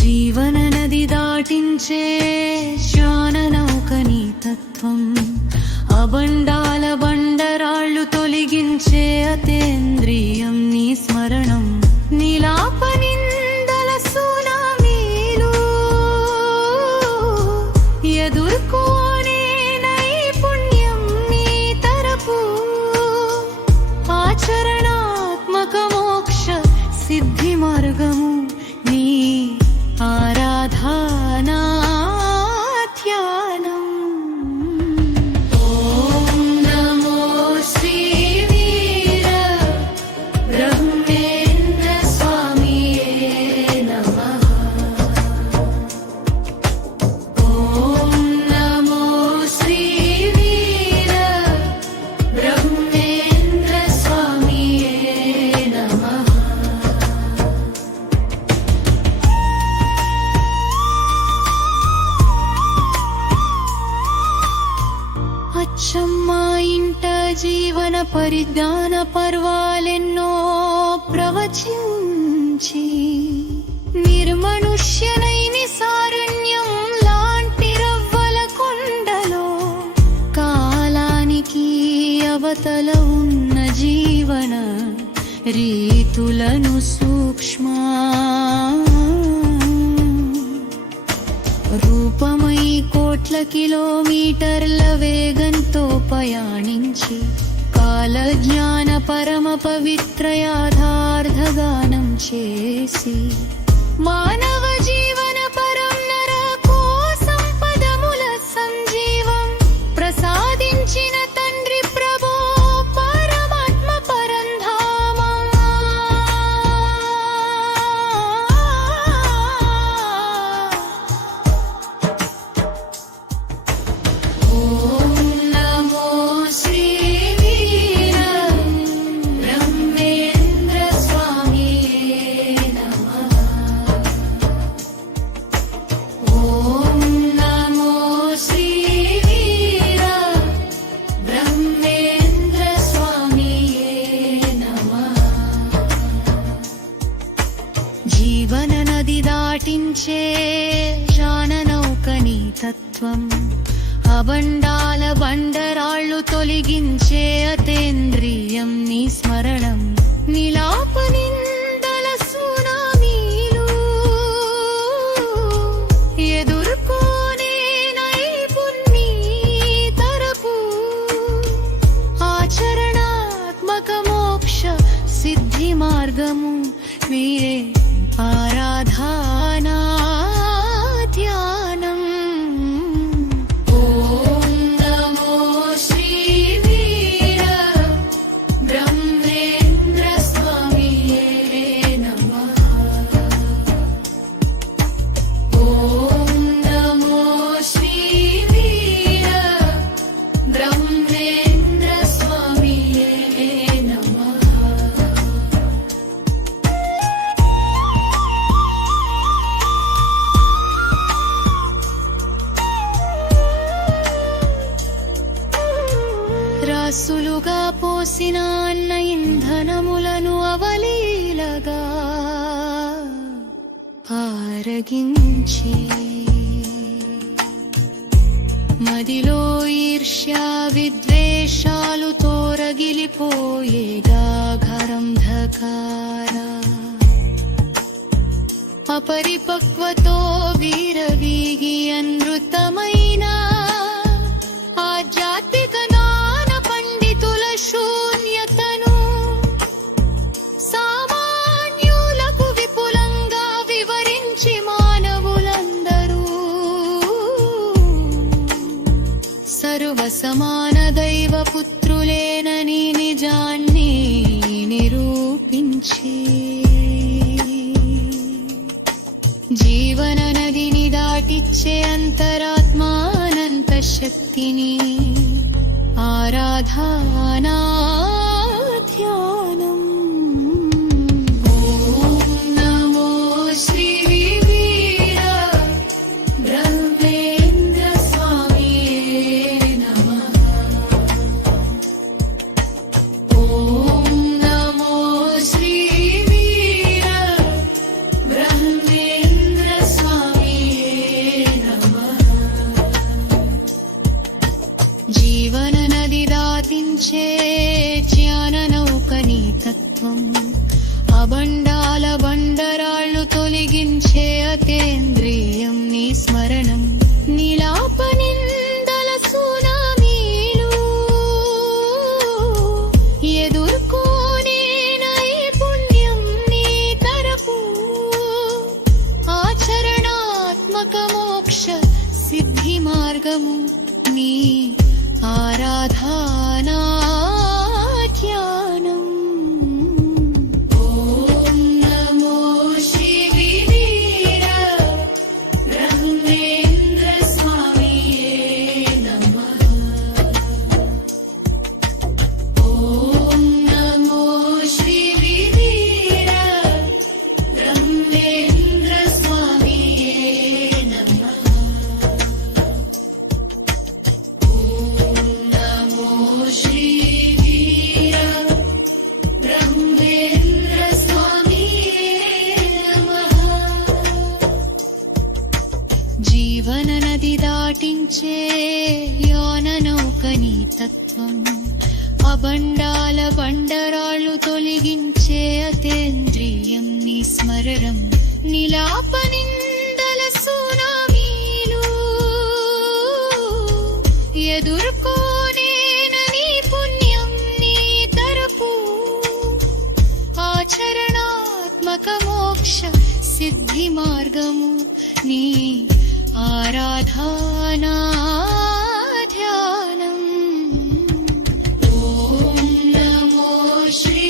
జీవన నది దాటించే శ్వాన నౌకని తత్వం, అబండాల బండరాళ్ళు తొలగించే అతేంద్రియం నీ స్మరణం. నీలాపనిందల సునామీలు ఎదుర్కోనే నైపుణ్యం నీ తరపు, ఆచరణాత్మక మోక్ష సిద్ధి మార్గము నీ ఆరాధనా ధ్యానం. ఓం నమో శ్రీ వీర బ్రహ్మేంద్ర స్వామియే నమః. ఓం నమో శ్రీ వీర బ్రహ్మేంద్ర స్వామియే నమః. అచ్చమ్మా ఇంట జీవన పరిజ్ఞాన పర్వాలెన్నో ప్రవచించి, నిర్మనుష్యనై నిసారణ్యం లాంటి రవ్వల కొండలో కాలానికి అవతల ఉన్న జీవన రీతులను సూక్ష్మ రూపమై కోట్ల కిలోమీటర్ల వేగంతో పయాణించి, కాలజ్ఞాన పరమ పవిత్ర యాథార్థగానం చేసి, మానవ జీవన పరం నరకో సంపదముల సంజీవం ప్రసాదించిన తండ్రి ప్రభో పరమాత్మ పరంధామం. ఓం నమో శ్రీ వీర బ్రహ్మేంద్ర స్వామియే నమః. ఓం నమో శ్రీ వీర బ్రహ్మేంద్ర స్వామియే నమః. జీవన నది దాటించే శ్వాన నౌకని తత్వం, అబండాల బండరాళ్ళు తొలగించే అతేంద్రియం నీ స్మరణం. నీలాపనిందల సునామీలు ఎదుర్కోనే నైపుణ్యీ తరపు, ఆచరణాత్మక మోక్ష సిద్ధి మార్గము వీరే ఆరాధనా ధ్యానం. ఓం నమో శ్రీ వీర బ్రహ్మేంద్ర స్వామియే నమః. ఓం నమో శ్రీ వీర బ్రహ్మేంద్ర స్వామియే నమః. రాసులుగా పోసిన అన్న ఇంధనములను అవలీలగా ఆరగించి, మదిలో ఈర్ష్యా విద్వేషాలు తోరగిలిపోయేగా ఘరంధకార, అపరిపక్వతో వీరవీగి అనృతమైన ఆధ్యాత్మిక జ్ఞాన పండితుల శూన్యతను సామాన్యులకు విపులంగా వివరించి, మానవులందరూ సర్వ సమాన దైవ పుత్రులేనని నిజాన్ని నిరూపించి, జీవన నదిని దాటిచ్చే అంతరాత్మానంత శక్తిని ఆరాధనా ధ్యానం. ఓం నమో శ్రీ వీర బ్రహ్మేంద్ర స్వామియే నమః. ఓం నమో శ్రీ వీర బ్రహ్మేంద్ర తత్వం అబండాల బండరాళ్ళు తొలగించే అతేంద్రియం నీ స్మరణం నీలాపనిందల సునామీలు ఎదుర్కోనే నైపుణ్యం నీ తరపు ఆచరణాత్మక మోక్ష సిద్ధి మార్గము నీ ఆరాధనా ధ్యానం. ఓం నమో శ్రీ వీర బ్రహ్మేంద్ర స్వామియే నమః. ఓం నమో శ్రీ వీర బ్రహ్మేంద్ర స్వామియే నమః. శ్రీ వీర బ్రహ్మేంద్ర స్వామియే నమః. జీవన నది దాటించే యోన నౌకని తత్వం అబండాల బండరాళ్ళు తొలగించే అతేంద్రియం నీ స్మరణం నీలాపనిందల సునామీలు ఎదుర్కోనే ఆచరణాత్మక మోక్ష సిద్ధి మార్గము నీ ఆరాధనా ధ్యానం. ఓం నమో శ్రీ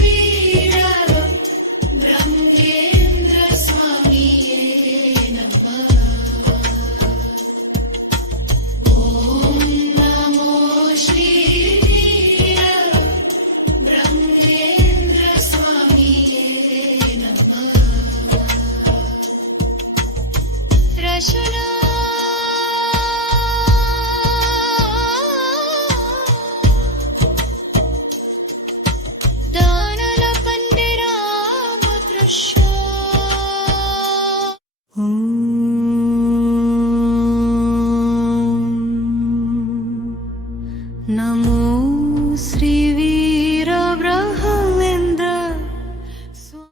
వీర బ్రహ్మేంద్ర స్వామియే నమః. ఓం నమో శ్రీ వీర బ్రహ్మేంద్ర స్వామియే నమః. రచన దానల పండి రామకృష్ణ. నమో శ్రీ